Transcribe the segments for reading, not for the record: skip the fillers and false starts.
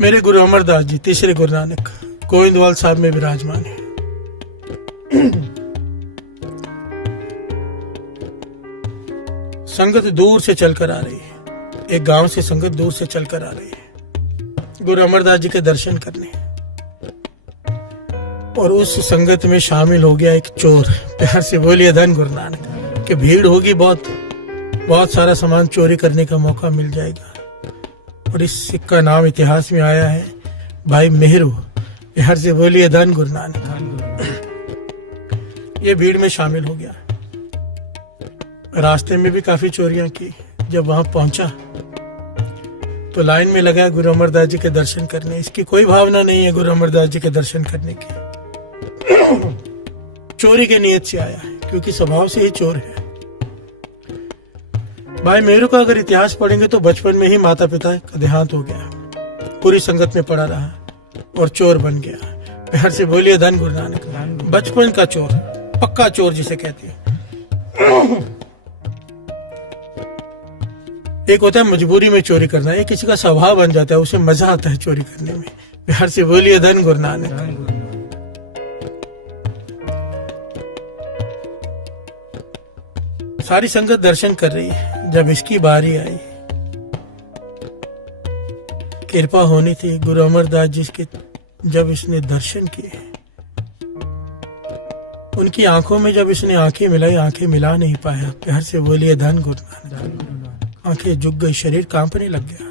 मेरे गुरु अमरदास जी तीसरे गुरु नानक गोविंदवाल साहब में विराजमान है। संगत दूर से चलकर आ रही है, एक गांव से संगत दूर से चलकर आ रही है गुरु अमरदास जी के दर्शन करने, और उस संगत में शामिल हो गया एक चोर। प्यार से बोलिए धन गुरु नानक। कि भीड़ होगी, बहुत सारा सामान चोरी करने का मौका मिल जाएगा। और इस सिख का नाम इतिहास में आया है भाई मेहरू। प्यार से बोलिए धन गुरु नानक। ये भीड़ में शामिल हो गया। रास्ते में भी काफी चोरियां की। जब वहां पहुंचा तो लाइन में लगा गुरु अमरदास जी के दर्शन करने। इसकी कोई भावना नहीं है गुरु अमरदास जी के दर्शन करने की। चोरी के नियत से आया है, क्योंकि स्वभाव से ही चोर है। भाई मेरू का अगर इतिहास पढ़ेंगे तो बचपन में ही माता पिता का देहांत हो गया, पूरी संगत में पड़ा रहा और चोर बन गया। प्यार से बोलिए धन गुरु नानक। बचपन का चोर, पक्का चोर जिसे कहते हैं। एक होता है मजबूरी में चोरी करना, एक किसी का स्वभाव बन जाता है, उसे मजा आता है चोरी करने में। प्यार से बोलिए धन गुरु नानक। सारी संगत दर्शन कर रही है। जब इसकी बारी आई, कृपा होनी थी गुरु अमरदास जी के। जब इसने दर्शन किए, उनकी आंखों में जब इसने आंखें मिलाई, आंखें मिला नहीं पाया। प्यार से बोलिए धन गुरु नानक। आंखें झुक गई, शरीर कांपने लग गया,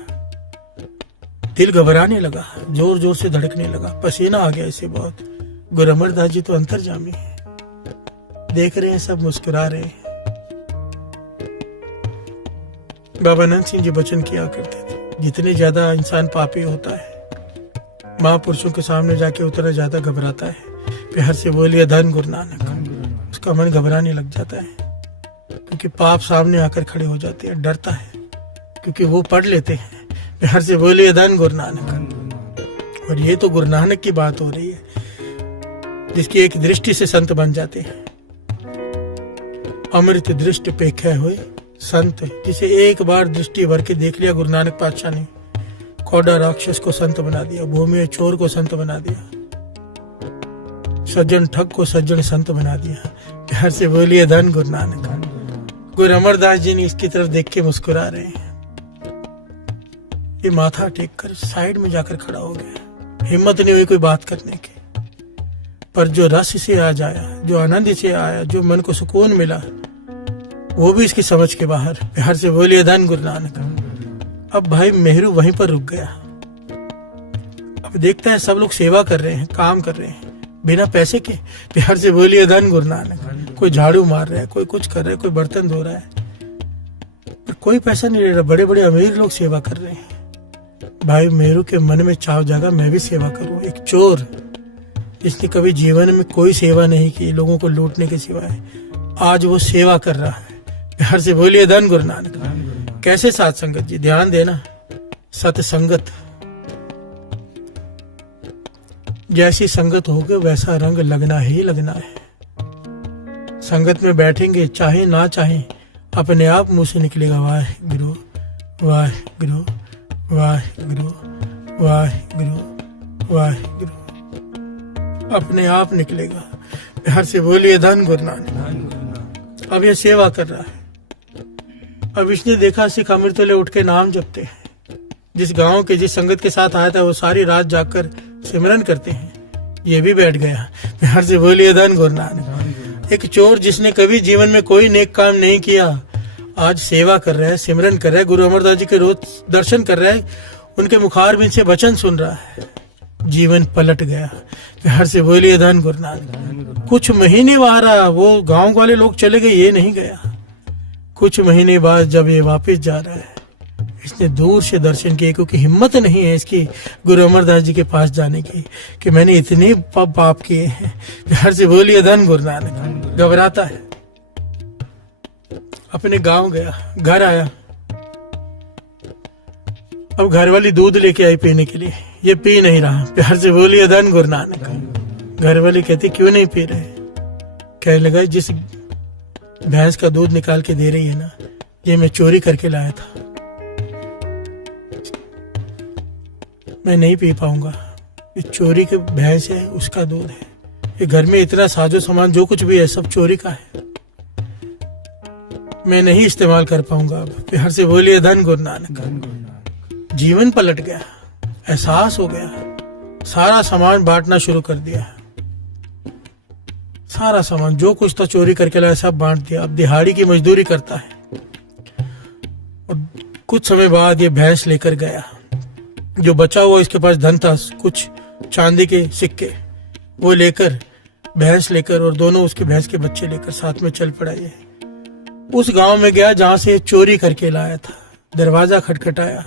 दिल घबराने लगा, जोर जोर से धड़कने लगा, पसीना आ गया इसे बहुत। गुरु अमरदास जी तो अंतर्जामी है, देख रहे हैं, सब मुस्कुरा रहे हैं। बाबा नंद सिंह जी वचन किया करते थे, जितने ज्यादा इंसान पापी होता है, महापुरुषों के सामने जाके उतना ज्यादा घबराता है। प्यार से बोलिए धन गुरु नानक। उसका मन घबराने लग जाता है, क्योंकि पाप सामने आकर खड़े हो जाते हैं। डरता है, क्योंकि वो पढ़ लेते हैं। प्यार से बोलिए धन गुरु नानक। और ये तो गुरु नानक की बात हो रही है, जिसकी एक दृष्टि से संत बन जाते हैं। अमृत दृष्टि पेखे हुए संत, जिसे एक बार दृष्टि भर के देख लिया गुरु नानक पातशाह ने, कौड़ा राक्षस को संत बना दिया, भूमि चोर को संत बना दिया, सज्जन ठग को सज्जन संत बना दिया। प्यार से बोलिए धन गुरु नानक। गुरु अमरदास जी ने इसकी तरफ देख के मुस्कुरा रहे हैं। ये माथा टेक कर साइड में जाकर खड़ा हो गया। हिम्मत नहीं हुई कोई बात करने की। पर जो रस से आज आया, जो आनंद से आया, जो मन को सुकून मिला, वो भी इसकी समझ के बाहर। प्यार से बोलिए धन गुरु नानक। अब भाई मेहरू वहीं पर रुक गया। अब देखता है सब लोग सेवा कर रहे हैं, काम कर रहे हैं बिना पैसे के। प्यार से बोलिए धन गुरु नानक। कोई झाड़ू मार रहा है, कोई कुछ कर रहा है, कोई बर्तन धो रहा है, पर कोई पैसा नहीं ले रहा। बड़े बड़े अमीर लोग सेवा कर रहे हैं। भाई मेहरू के मन में चाव जागा, मैं भी सेवा करूं। एक चोर, जिसने कभी जीवन में कोई सेवा नहीं की लोगों को लूटने के सिवाय, आज वो सेवा कर रहा है। प्यार से बोलिए धन गुरु नानक। कैसे साथ संगत जी, ध्यान देना। सत संगत, जैसी संगत होगी वैसा रंग लगना ही लगना है। संगत में बैठेंगे, चाहे ना चाहे, अपने आप मुंह से निकलेगा वाह गुरु वाह गुरु वाह गुरु वाह गुरु वाह गुरु, अपने आप निकलेगा। प्यार से बोलिए धन गुरु नानक। अब ये सेवा कर रहा है। अब इसने देखा सिख अमृतले उठ के नाम जपते हैं। जिस गांव के, जिस संगत के साथ आया था, वो सारी रात जाकर सिमरन करते हैं। ये भी बैठ गया। प्यार से बोलिए धन गुरु नानक। एक चोर जिसने कभी जीवन में कोई नेक काम नहीं किया, आज सेवा कर रहा है, सिमरन कर रहा है, गुरु अमरदास जी के रोज दर्शन कर रहा है, उनके मुखारबिंद से वचन सुन रहा है। जीवन पलट गया। प्यार से बोलिए धन गुरु नानक। कुछ महीने बाद रहा, वो गांव वाले लोग चले गए, ये नहीं गया। कुछ महीने बाद जब ये वापस जा रहा है, इसने दूर से दर्शन किए, क्योंकि हिम्मत नहीं है इसकी गुरु अमरदास जी के पास जाने की, कि मैंने इतने पाप किए हैं। प्यार से बोलिए धन गुरु नानक। घबराता है। अपने गांव गया, घर आया। अब घर वाली दूध लेके आई पीने के लिए, ये पी नहीं रहा। प्यार से बोलिए धन गुरु नानक। घर वाली कहती क्यों नहीं पी रहे? कहने लगा जिस भैंस का दूध निकाल के दे रही है ना, ये मैं चोरी करके लाया था। मैं नहीं पी पाऊंगा, ये चोरी के भैंस है, उसका दूध है, ये घर में इतना साजो सामान जो कुछ भी है सब चोरी का है, मैं नहीं इस्तेमाल कर पाऊंगा। अब प्यार से बोलिए धन गुरु नानक। जीवन पलट गया, एहसास हो गया, सारा सामान बांटना शुरू कर दिया, सारा सामान जो कुछ था चोरी करके लाया सब बांट दिया। अब दिहाड़ी की मजदूरी करता है। और कुछ समय बाद ये भैंस लेकर गया, जो बचा हुआ इसके पास धन था, कुछ चांदी के सिक्के, वो लेकर भैंस लेकर और दोनों उसके भैंस के बच्चे लेकर साथ में चल पड़ा। ये उस गांव में गया जहां से चोरी करके लाया था। दरवाजा खटखटाया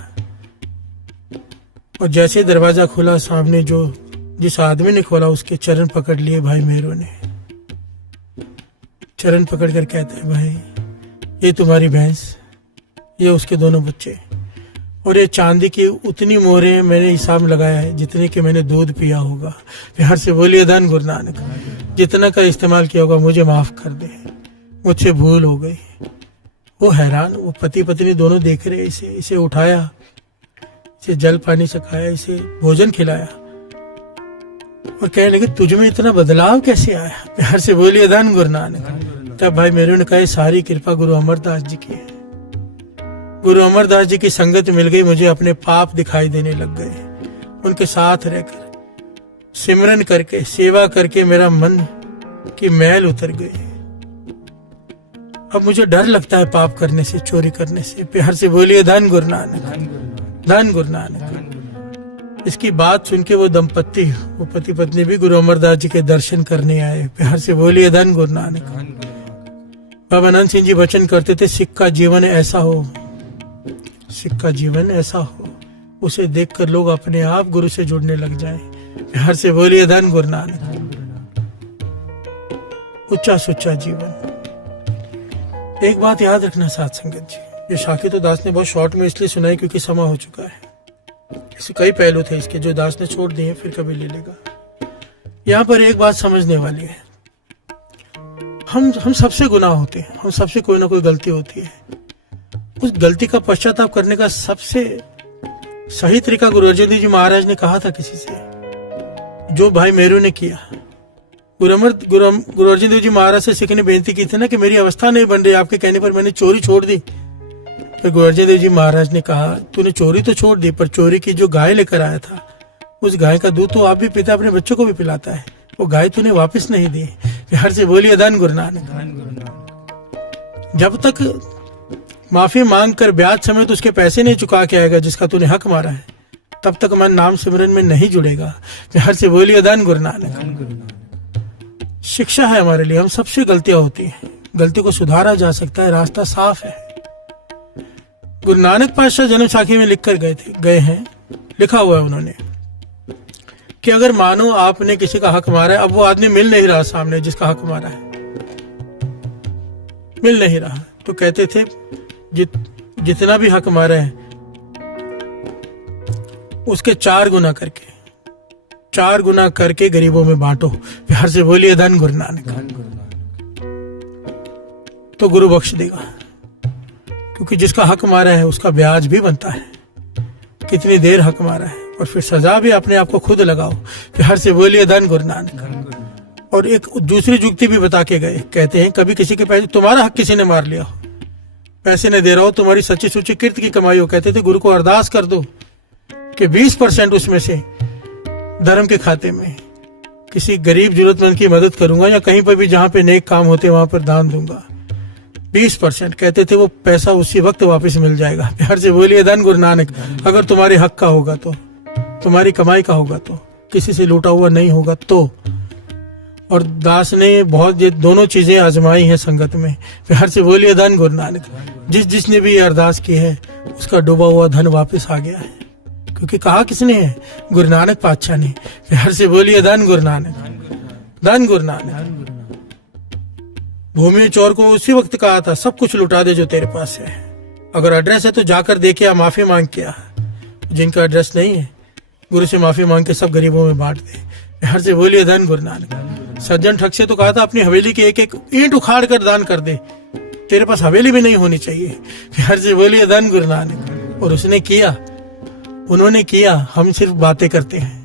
और जैसे दरवाजा खुला, सामने जिस आदमी ने खोला उसके चरण पकड़ लिए भाई मेरो ने। चरण पकड़ कर कहते हैं, भाई ये तुम्हारी भैंस, ये उसके दोनों बच्चे, और ये चांदी की उतनी मोहरें मैंने हिसाब लगाया है जितने कि मैंने दूध पिया होगा। प्यार से बोलिए धन गुरु नानक। जितना का इस्तेमाल किया होगा मुझे माफ कर दे, मुझसे भूल हो गई। वो हैरान, वो पति पत्नी दोनों देख रहे, इसे उठाया, इसे जल पानी चखाया, इसे भोजन खिलाया और कहने लगे तुझ में इतना बदलाव कैसे आया। प्यार से बोलिए धन गुरु नानक। तब भाई मेरे ने कहा सारी कृपा गुरु अमरदास जी की है। गुरु अमरदास जी की संगत मिल गई, मुझे अपने पाप दिखाई देने लग गए। उनके साथ रहकर सिमरन करके सेवा करके मेरा मन की मैल उतर गई। अब मुझे डर लगता है पाप करने से, चोरी करने से। प्यार से बोलिए धन गुरु नानक, धन गुरु नानक। इसकी बात सुन के वो दंपत्ति, वो पति पत्नी भी गुरु अमरदास जी के दर्शन करने आए। प्यार से बोलिए धन गुरु नानक। बाबा अनंत सिंह जी वचन करते थे, सिख का जीवन ऐसा हो, सिख का जीवन ऐसा हो, उसे देखकर लोग अपने आप गुरु से जुड़ने लग जाएं। प्यार से बोलिए धन गुरु नानक। उच्चा सुच्चा जीवन। एक बात याद रखना साथ संगत जी, ये शाकिर तो दास ने बहुत शॉर्ट में इसलिए सुनाई क्योंकि समय हो चुका है। इसके कई पहलू थे इसके जो दास ने छोड़ दिए, फिर कभी ले लेगा। यहाँ पर एक बात समझने वाली है, हम सबसे गुनाह होते हैं, हम सबसे कोई ना कोई गलती होती है। उस गलती का पश्चाताप करने का सबसे सही तरीका गुरु अर्जन देव जी महाराज ने कहा था किसी से, जो भाई मेरू ने किया। गुरु अर्जन देव जी महाराज से सिख ने बेनती की थी ना कि मेरी अवस्था नहीं बन रही, आपके कहने पर मैंने चोरी छोड़ दी। फिर गुरु अर्जन देव जी महाराज ने कहा, तूने चोरी तो छोड़ दी, पर चोरी की जो गाय लेकर आया था, उस गाय का दूध तो आप भी पीता, अपने बच्चों को भी पिलाता है, वो गाय तूने वापस नहीं दी। प्यार से बोलिए धन गुरु नानक। जब तक माफी मांग कर ब्याज समेत उसके पैसे नहीं चुका के आएगा जिसका तूने हक मारा है, तब तक मन नाम सिमरन में नहीं जुड़ेगा। प्यार से बोलिए धन गुरु नानक। शिक्षा है हमारे लिए, हम सबसे गलतियां होती हैं, गलती को सुधारा जा सकता है, रास्ता साफ है। गुरु नानक पातशाह जन्म साखी में लिख कर गए हैं, लिखा हुआ है उन्होंने कि अगर मानो आपने किसी का हक मारा है, अब वो आदमी मिल नहीं रहा सामने जिसका हक मारा है, मिल नहीं रहा, तो कहते थे जितना भी हक मारा है उसके 4 गुना करके गरीबों में बांटो। प्यार से बोलिए धन गुरु नानक। तो गुरु बख्श देगा, क्योंकि जिसका हक मारा है उसका ब्याज भी बनता है। कितनी देर हक मारा है, और फिर सजा भी अपने आप को खुद लगाओ। प्यार से बोलिए धन गुरु नानक। और एक दूसरी जुक्ति भी बता के गए, कहते हैं कभी किसी के पैसे, तुम्हारा हक किसी ने मार लिया हो, पैसे न दे रहा हो, तुम्हारी सच्ची सुच्ची किर्त की कमाई हो, कहते थे गुरु को अरदास कर दो कि 20% उसमें से धर्म के खाते में किसी गरीब जरूरतमंद की मदद करूंगा, या कहीं पर भी जहां पे नेक काम होते वहां पर दान दूंगा। 20% कहते थे, वो पैसा उसी वक्त वापस मिल जाएगा। प्यार से बोलिए धन गुरु नानक। अगर तुम्हारे हक का होगा तो, तुम्हारी कमाई का होगा तो, किसी से लूटा हुआ नहीं होगा तो। और दास ने बहुत ये दोनों चीजें आजमाई हैं संगत में। प्यार से बोलिए धन गुरु नानक। जिसने भी ये अरदास की है उसका डूबा हुआ धन वापस आ गया है, क्योंकि कहा किसने है? गुरु नानक पातशाह ने। प्यार से बोलिए धन गुरु नानक, धन गुरु नानक। भूमि चोर को उसी वक्त कहा था, सब कुछ लुटा दे जो तेरे पास है, अगर एड्रेस है तो जाकर देखे या माफी मांग के आ। जिनका एड्रेस नहीं है, गुरु से माफी मांग के सब गरीबों में बांट दे। प्यार से बोलिए धन गुरु नानक। सज्जन ठग से तो कहा था, अपनी हवेली की एक एक ईंट उखाड़ कर दान कर दे, तेरे पास हवेली भी नहीं होनी चाहिए। प्यार से बोलिए धन गुरु नानक। और उसने किया, उन्होंने किया, हम सिर्फ बातें करते हैं।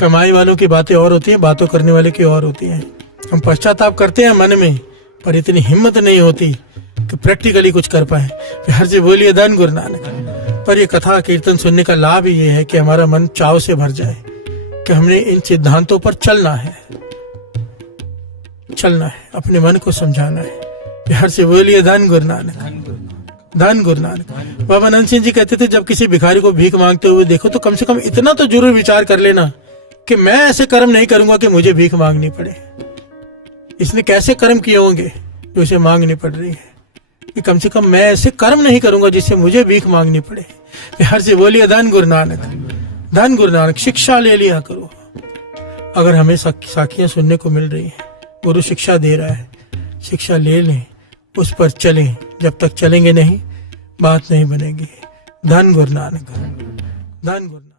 कमाई वालों की बातें और होती हैं, बातों करने वाले की और होती हैं। हम पश्चाताप करते हैं मन में, पर इतनी हिम्मत नहीं होती कि प्रैक्टिकली कुछ कर पाए। हर से बोलिए धन गुरु नानक। पर ये कथा कीर्तन सुनने का लाभ ये है कि हमारा मन चाव से भर जाए कि हमने इन सिद्धांतों पर चलना है, अपने मन को समझाना है। हर से बोलिए धन गुरु नानक, धन गुरु नानक। बाबा नंद सिंह जी कहते थे, जब किसी भिखारी को भीख मांगते हुए देखो तो कम से कम इतना तो जरूर विचार कर लेना कि मैं ऐसे कर्म नहीं करूंगा कि मुझे भीख मांगनी पड़े। इसने कैसे कर्म किए होंगे जो इसे मांगनी पड़ रही है, कि कम से कम मैं ऐसे कर्म नहीं करूंगा जिससे मुझे भीख मांगनी पड़े। हर से बोलिए धन गुरु नानक, धन गुरु नानक। शिक्षा ले लिया करो। अगर हमें साखियां सुनने को मिल रही है, गुरु शिक्षा दे रहा है, शिक्षा ले लें, उस पर चलें। जब तक चलेंगे नहीं, बात नहीं बनेगी। धन गुरु नानक, धन गुरु नानक।